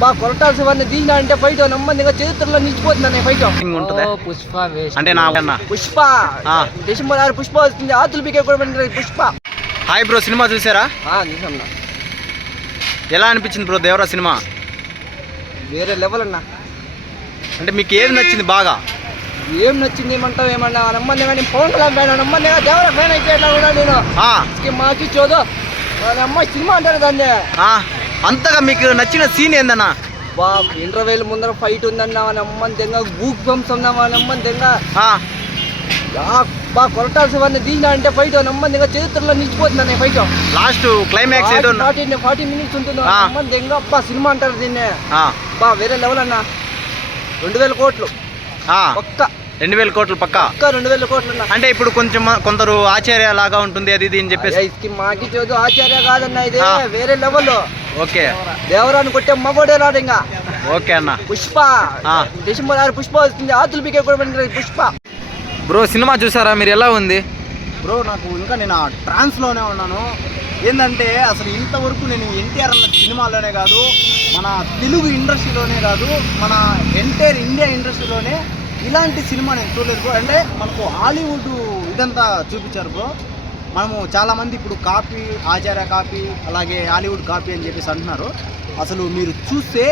బాగా కొరటాల్సివన్నీ తీసినా అంటే ఫైట్ నెమ్మదిగా చరిత్రలో నిలిచిపోతుంది ఫైట్. పుష్ప అంటే పుష్ప డిసెంబర్ 6 పుష్ప వస్తుంది. ఆతులు పీకే కూడా పుష్ప. హాయ్ బ్రో, సినిమా చూసారా? చూసాం. ఎలా అనిపించింది బ్రో దేవరా సినిమా? వేరే లెవెల్ అన్న. అంటే మీకు ఏది నచ్చింది బాగా? ఏం నచ్చింది ఏమంటావు? ఏమన్నా నెమ్మదిగా నేను పవన్ కళ్యాణ్ ఫ్యాన్, నెమ్మదిగా దేవరా ఫ్యాన్ అయితే ఎట్లా కూడా నేను మాకి చోదు అమ్మాయి సినిమా అంటారు దాన్ని. అంతగా మీకు నచ్చిన సీన్ ఏందన్నా? ఇంటర్వెల్ ముందర ఫైట్ ఉందన్నా నమ్మని తెంగ గూక్ బంప్స్ ఉందామా నమ్మని తెంగ బాగా కొరటాల్సివన్నీ తీసినా అంటే ఫైట్ నెమ్మదిగా చరిత్రలో నిలిచిపోతుంది ఫైట్. లాస్ట్ క్లైమాక్స్ 40 మినిట్స్ ఉంటుంది నమ్మని తెంగ సినిమా అంటారు దీన్ని. వేరే లెవెల్ అన్న. 2000 కోట్లు పక్క. 2000 కోట్లు పక్క. 2000 కోట్లు అన్న. అంటే ఇప్పుడు కొందరు ఆచార్య లాగా ఉంటుంది అది ఇది అని చెప్పేసి మాకి చోదు ఆచార్య కాదన్న, ఇది వేరే లెవెల్. ఓకే, దేవరాన్ని కొట్టే మగోడే రాడు ఇంకా. ఓకే అన్న. పుష్ప డిసెంబర్ 6 పుష్ప వస్తుంది. ఆతులు పీకే కూడా పుష్ప. బ్రో సినిమా చూసారా మీరు? ఎలా ఉంది బ్రో? నాకు ఇంకా నేను ఆ ట్రాన్స్లోనే ఉన్నాను. ఏంటంటే అసలు ఇంతవరకు నేను ఎన్టీఆర్ అన్న సినిమాలోనే కాదు, మన తెలుగు ఇండస్ట్రీలోనే కాదు, మన ఎంటైర్ ఇండియా ఇండస్ట్రీలోనే ఇలాంటి సినిమా నేను చూడలేదు బ్రో. అంటే మనకు హాలీవుడ్ ఇదంతా చూపించారు బ్రో. మనము చాలామంది ఇప్పుడు కాపీ, ఆచార్య కాపీ, అలాగే హాలీవుడ్ కాపీ అని చెప్పేసి అంటున్నారు. అసలు మీరు చూస్తే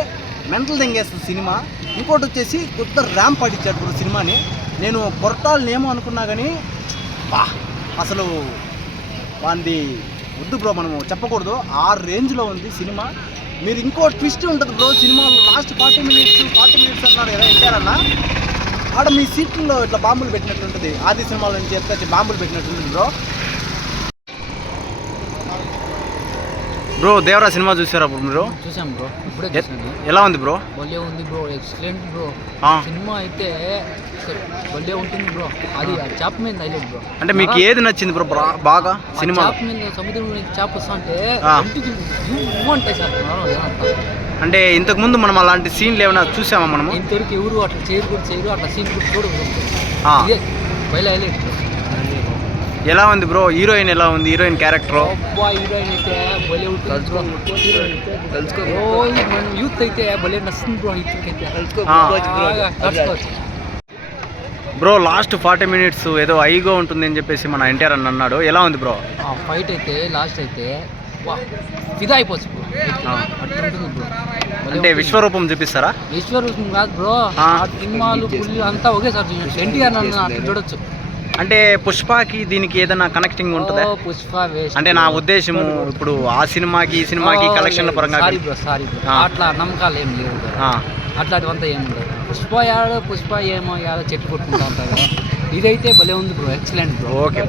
మెంటల్ తెంగేస్తుంది సినిమా. ఇంకోటి వచ్చేసి కొత్త ర్యాంప్ పడిచ్చారు బ్రో సినిమాని. నేను కొరటాలనేమో అనుకున్నా కానీ అసలు వాంది వద్దు బ్రో, మనము చెప్పకూడదు, ఆ రేంజ్లో ఉంది సినిమా. మీరు ఇంకో ట్విస్ట్ ఉంటుంది బ్రో సినిమాలో. లాస్ట్ 40 మినిట్స్ అన్నారు కదా ఎన్టీఆర్ అన్న, ఆడ మీ సీట్లలో ఇట్లా బాంబులు పెట్టినట్టుంటుంది. ఆది సినిమాల నుంచి ఎత్తుకొచ్చి బాంబులు పెట్టినట్టుంటుంది బ్రో. బ్రో దేవరా సినిమా చూసారా మీరు? చూసాం బ్రో. ఎలా ఉంది బ్రో? భలే ఉంది బ్రో, ఎక్సలెంట్ బ్రో. సినిమా అయితే భలే ఉంటుంది బ్రో. అది చేప మీద హైలైట్ బ్రో. అంటే మీకు ఏది నచ్చింది బ్రో బాగా సినిమా? చేప మీద సముద్రం నుంచి చేప వస్తా అంటే ఉంటాయి సార్. అంటే ఇంతకు ముందు మనం అలాంటి సీన్లు ఏమైనా చూసామా మనము? ఇంతవరకు ఎవరు అట్లా చేయరు అట్లా సీన్ కూడా చూడదు. భలే హైలైట్. ఎలా ఉంది బ్రో? హీరోయిన్ ఎలా ఉంది? Heroine character? హీరోయిన్ అయితే భలే ఉంటుంది. యూత్ అయితే భలే నచ్చింది బ్రో. బ్రో లాస్ట్ 40 మినిట్స్ ఏదో హైగా ఉంటుంది అని చెప్పేసి మన ఎన్టీఆర్ అని అన్నాడు. ఎలా ఉంది బ్రో? ఫైట్ అయితే లాస్ట్ అయితే ఫిదా అయిపోవచ్చు బ్రో. అట్లుంటుంది బ్రో. అంటే విశ్వరూపం చూపిస్తారా? విశ్వరూపం కాదు బ్రో, సినిమాలు పుల్లు అంతా ఒకేసారి చూడొచ్చు. ఎన్టీఆర్ అట్లా చూడొచ్చు. అంటే పుష్పకి దీనికి ఏదైనా కనెక్టింగ్ ఉంటుందా? పుష్ప అంటే నా ఉద్దేశము ఇప్పుడు ఆ సినిమాకి ఈ సినిమాకి కలెక్షన్ల పరంగా సారీ బ్రో అట్లా నమ్మకాలు ఏం లేవు. అట్లాంటివంతా ఏం ఉండదు. పుష్ప ఏమో యాడో చెట్లు కొట్టుకుంటా ఉంటారు. ఇదైతే భలే ఉంది బ్రో, ఎక్సలెంట్ బ్రో. ఓకే.